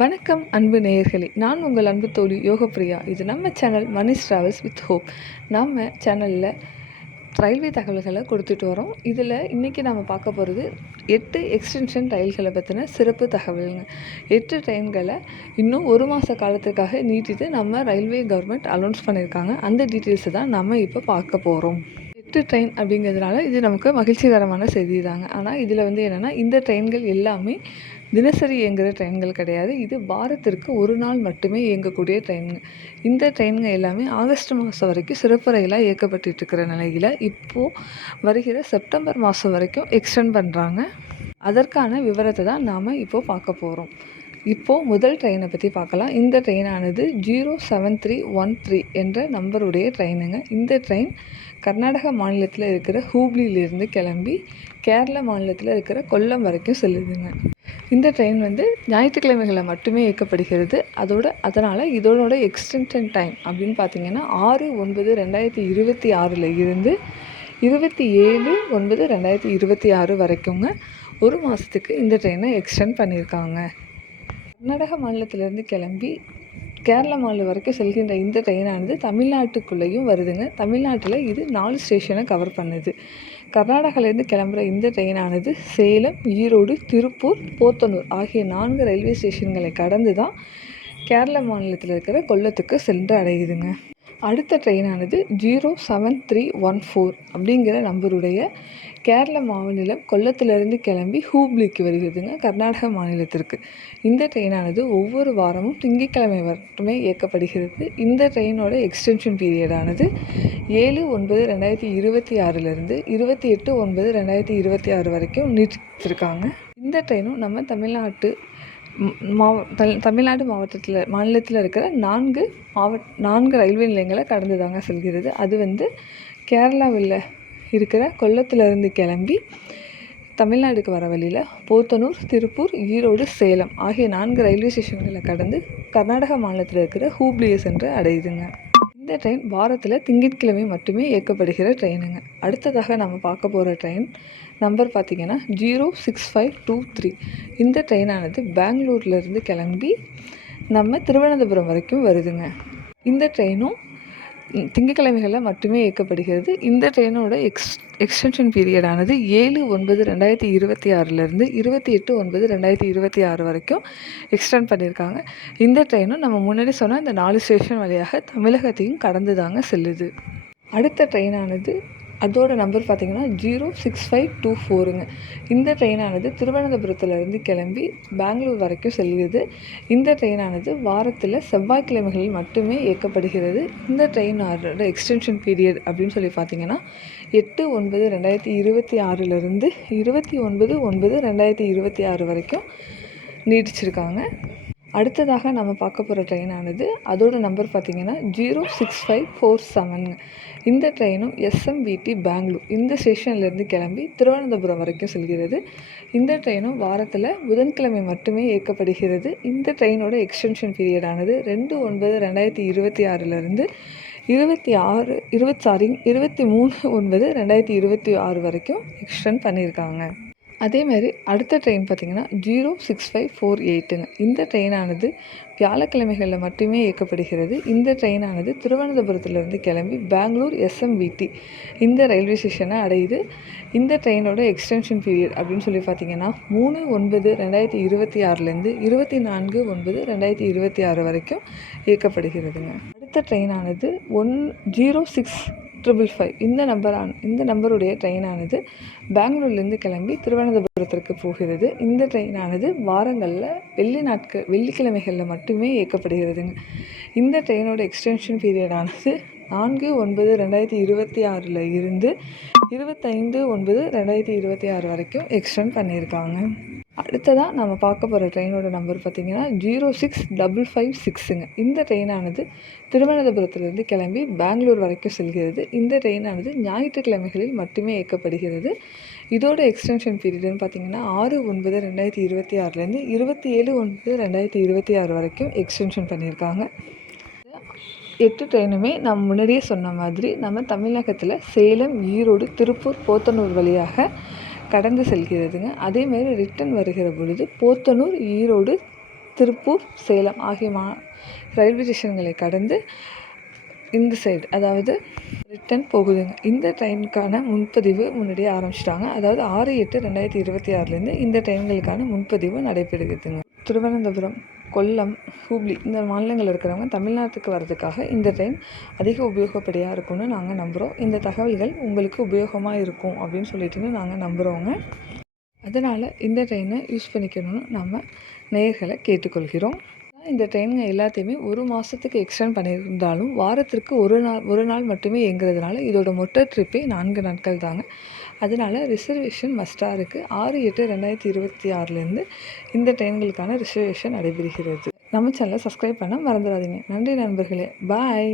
வணக்கம் அன்பு நேயர்களே, நான் உங்கள் அன்பு தோழி யோகப்பிரியா. இது நம்ம channel Mani travels with hope. நம்ம சேனலில் ரயில்வே தகவல்களை கொடுத்துட்டு வரோம். இதில் இன்றைக்கி நம்ம பார்க்க போகிறது 8 எக்ஸ்டென்ஷன் ரயில்களை பற்றின சிறப்பு தகவலுங்க. 8 ட்ரெயின்களை இன்னும் 1 மாத காலத்துக்காக நீட்டித்து நம்ம ரயில்வே கவர்மெண்ட் அனௌன்ஸ் பண்ணியிருக்காங்க. அந்த டீட்டெயில்ஸை தான் நம்ம இப்போ பார்க்க போகிறோம். 8 ட்ரெயின் அப்படிங்கிறதுனால இது நமக்கு மகிழ்ச்சிகரமான செய்தி தாங்க. ஆனால் இதில் என்னென்னா, இந்த ட்ரெயின்கள் எல்லாமே தினசரி இயங்குகிற ட்ரெயின்கள் கிடையாது. இது வாரத்திற்கு ஒரு நாள் மட்டுமே இயங்கக்கூடிய ட்ரெயினுங்க. இந்த ட்ரெயினுங்க எல்லாமே ஆகஸ்ட் மாதம் வரைக்கும் சிறப்பு ரயிலாக இயக்கப்பட்டு இருக்கிற நிலையில் இப்போது வருகிற செப்டம்பர் மாதம் வரைக்கும் எக்ஸ்டெண்ட் பண்ணுறாங்க. அதற்கான விவரத்தை தான் நாம் இப்போது பார்க்க போகிறோம். இப்போது முதல் ட்ரெயினை பற்றி பார்க்கலாம். இந்த ட்ரெயினானது 07313 என்ற நம்பருடைய ட்ரெயினுங்க. இந்த ட்ரெயின் கர்நாடக மாநிலத்தில் இருக்கிற ஹூப்ளியிலிருந்து கிளம்பி கேரளா மாநிலத்தில் இருக்கிற கொல்லம் வரைக்கும் செல்லுதுங்க. இந்த ட்ரெயின் ஞாயிற்றுக்கிழமைகளில் மட்டுமே இயக்கப்படுகிறது. அதனால் இதோட எக்ஸ்டென்ஷன் டைம் அப்படின்னு பார்த்தீங்கன்னா 6/9/2026 இருந்து 27/9/2026 வரைக்குங்க. ஒரு மாதத்துக்கு இந்த ட்ரெயினை எக்ஸ்டெண்ட் பண்ணியிருக்காங்க. கர்நாடக மாநிலத்திலேருந்து கிளம்பி கேரளா மாநிலம் வரைக்கும் செல்கின்ற இந்த ட்ரெயினானது தமிழ்நாட்டுக்குள்ளேயும் வருதுங்க. தமிழ்நாட்டில் இது 4 ஸ்டேஷனை கவர் பண்ணுது. கர்நாடகாவிலேருந்து கிளம்புற இந்த ட்ரெயினானது சேலம், ஈரோடு, திருப்பூர், போத்தனூர் ஆகிய 4 ரயில்வே ஸ்டேஷன்களை கடந்து தான் கேரளா மாநிலத்தில் இருக்கிற கொல்லத்துக்கு சென்று அடையுதுங்க. அடுத்த ட்ரெயினானது 07314 அப்படிங்கிற நம்பருடைய கேரள மாநிலம் கொல்லத்திலிருந்து கிளம்பி ஹூப்ளிக்கு வருகிறதுங்க, கர்நாடக மாநிலத்திற்கு. இந்த ட்ரெயினானது ஒவ்வொரு வாரமும் திங்கட்கிழமை மட்டுமே இயக்கப்படுகிறது. இந்த ட்ரெயினோட எக்ஸ்டென்ஷன் பீரியடானது 7/9/2026 28/9/2026 வரைக்கும் நீட்டிச்சிருக்காங்க. இந்த ட்ரெயினும் நம்ம தமிழ்நாடு மாநிலத்தில் இருக்கிற 4 ரயில்வே நிலையங்களை கடந்து தாங்க செல்கிறது. அது கேரளாவில் இருக்கிற கொல்லத்திலிருந்து கிளம்பி தமிழ்நாடுக்கு வர வழியில் போத்தனூர், திருப்பூர், ஈரோடு, சேலம் ஆகிய 4 ரயில்வே ஸ்டேஷன்களை கடந்து கர்நாடக மாநிலத்தில் இருக்கிற ஹூப்ளியை சென்று அடையுதுங்க. இந்த ட்ரெயின் வாரத்தில் திங்கட்கிழமை மட்டுமே இயக்கப்படுகிற ட்ரெயினுங்க. அடுத்ததாக நம்ம பார்க்க போகிற ட்ரெயின் நம்பர் பார்த்திங்கன்னா 06523. இந்த ட்ரெயினானது பெங்களூர்லேருந்து கிளம்பி நம்ம திருவனந்தபுரம் வரைக்கும் வருதுங்க. இந்த ட்ரெயினும் திங்கட்கிழமைகளில் மட்டுமே இயக்கப்படுகிறது. இந்த ட்ரெயினோட எக்ஸ்டென்ஷன் பீரியடானது 7/9/2026 28/9/2026 வரைக்கும் எக்ஸ்டெண்ட் பண்ணியிருக்காங்க. இந்த ட்ரெயினும் நம்ம முன்னாடி சொன்ன இந்த 4 ஸ்டேஷன் வழியாக தமிழகத்தையும் கடந்து தாங்க செல்லுது. அடுத்த ட்ரெயினானது அதோட நம்பர் பார்த்திங்கன்னா 06524ங்க. இந்த ட்ரெயினானது திருவனந்தபுரத்துலேருந்து கிளம்பி பெங்களூர் வரைக்கும் செல்கிறது. இந்த ட்ரெயினானது வாரத்தில் செவ்வாய்க்கிழமைகளில் மட்டுமே இயக்கப்படுகிறது. இந்த ட்ரெயினோட எக்ஸ்டென்ஷன் பீரியட் அப்படின்னு பார்த்திங்கன்னா 8/9/2026 29/9/2026 வரைக்கும் நீட்டிச்சிருக்காங்க. அடுத்ததாக நம்ம பார்க்க போகிற ட்ரெயினானது அதோட நம்பர் பார்த்திங்கன்னா 06547ங்க. இந்த ட்ரெயினும் SMVT பெங்களூர் இந்த ஸ்டேஷன்லேருந்து கிளம்பி திருவனந்தபுரம் வரைக்கும் செல்கிறது. இந்த ட்ரெயினும் வாரத்தில் புதன்கிழமை மட்டுமே இயக்கப்படுகிறது. இந்த ட்ரெயினோட எக்ஸ்டென்ஷன் பீரியடானது 2/9/2026 23/9/2026 வரைக்கும் எக்ஸ்டெண்ட் பண்ணியிருக்காங்க. அதேமாதிரி அடுத்த ட்ரெயின் பார்த்திங்கன்னா 06548ங்க. இந்த ட்ரெயினானது வியாழக்கிழமைகளில் மட்டுமே இயக்கப்படுகிறது. இந்த ட்ரெயினானது திருவனந்தபுரத்துலேருந்து கிளம்பி பெங்களூர் SMVT இந்த ரயில்வே ஸ்டேஷனை அடையுது. இந்த ட்ரெயினோட எக்ஸ்டென்ஷன் பீரியட் அப்படின்னு பார்த்திங்கன்னா 3/9/2026 24/9/2026 வரைக்கும் இயக்கப்படுகிறதுங்க. அடுத்த ட்ரெயினானது 10655 இந்த நம்பருடைய ட்ரெயினானது பெங்களூர்லேருந்து கிளம்பி திருவனந்தபுரத்திற்கு போகிறது. இந்த ட்ரெயினானது வாரங்களில் வெள்ளிக்கிழமைகளில் மட்டுமே இயக்கப்படுகிறதுங்க. இந்த ட்ரெயினோட எக்ஸ்டென்ஷன் பீரியடானது 4/9/2026 இருந்து 25/9/2026 வரைக்கும் எக்ஸ்டெண்ட் பண்ணியிருக்காங்க. அடுத்ததாக நம்ம பார்க்க போகிற ட்ரெயினோட நம்பர் பார்த்திங்கன்னா 06556ங்க. இந்த ட்ரெயினானது திருவனந்தபுரத்துலேருந்து கிளம்பி பெங்களூர் வரைக்கும் செல்கிறது. இந்த ட்ரெயினானது ஞாயிற்றுக்கிழமைகளில் மட்டுமே இயக்கப்படுகிறது. இதோட எக்ஸ்டென்ஷன் பீரியட்னு பார்த்திங்கன்னா 6/9/2026 27/9/2026 வரைக்கும் எக்ஸ்டென்ஷன் பண்ணியிருக்காங்க. 8 ட்ரெயினுமே நம்ம முன்னாடியே சொன்ன மாதிரி நம்ம தமிழகத்தில் சேலம், ஈரோடு, திருப்பூர், போத்தனூர் வழியாக கடந்து செல்கிறதுங்க. அதேமாதிரி ரிட்டன் வருகிற பொழுது போத்தனூர், ஈரோடு, திருப்பூர், சேலம் ஆகிய ரயில்வே ஸ்டேஷன்களை கடந்து இந்த சைடு அதாவது ரிட்டன் போகுதுங்க. இந்த ட்ரெயினுக்கான முன்பதிவு முன்னாடியே ஆரம்பிச்சிட்டாங்க. அதாவது 6/8/2026 இந்த ட்ரெயின்களுக்கான முன்பதிவு நடைபெறுகிறதுங்க. திருவனந்தபுரம், கொல்லம், ஹூப்ளி இந்த மாநிலங்கள் இருக்கிறவங்க தமிழ்நாட்டுக்கு வர்றதுக்காக இந்த ட்ரெயின் அதிக உபயோகப்படியாக இருக்கும்னு நாங்கள் நம்புகிறோம். இந்த தகவல்கள் உங்களுக்கு உபயோகமாக இருக்கும் அப்படின்னு சொல்லிட்டுன்னு நாங்கள் நம்புகிறோங்க. அதனால் இந்த ட்ரெயினை யூஸ் பண்ணிக்கணும்னு நம்ம நேயர்களை கேட்டுக்கொள்கிறோம். இந்த ட்ரெயினுங்க எல்லாத்தையுமே 1 மாதத்துக்கு எக்ஸ்டெண்ட் பண்ணியிருந்தாலும் வாரத்திற்கு ஒரு நாள் மட்டுமே இயங்குறதுனால இதோட மொத்த ட்ரிப்பே 4 நாட்கள் தாங்க. அதனால் ரிசர்வேஷன் மஸ்ட்டாக இருக்குது. 6/8/2026 இந்த ட்ரெயின்களுக்கான ரிசர்வேஷன் நடைபெறுகிறது. நம்ம சேனலை சப்ஸ்கிரைப் பண்ண மறந்துடாதீங்க. நன்றி நண்பர்களே. பாய்.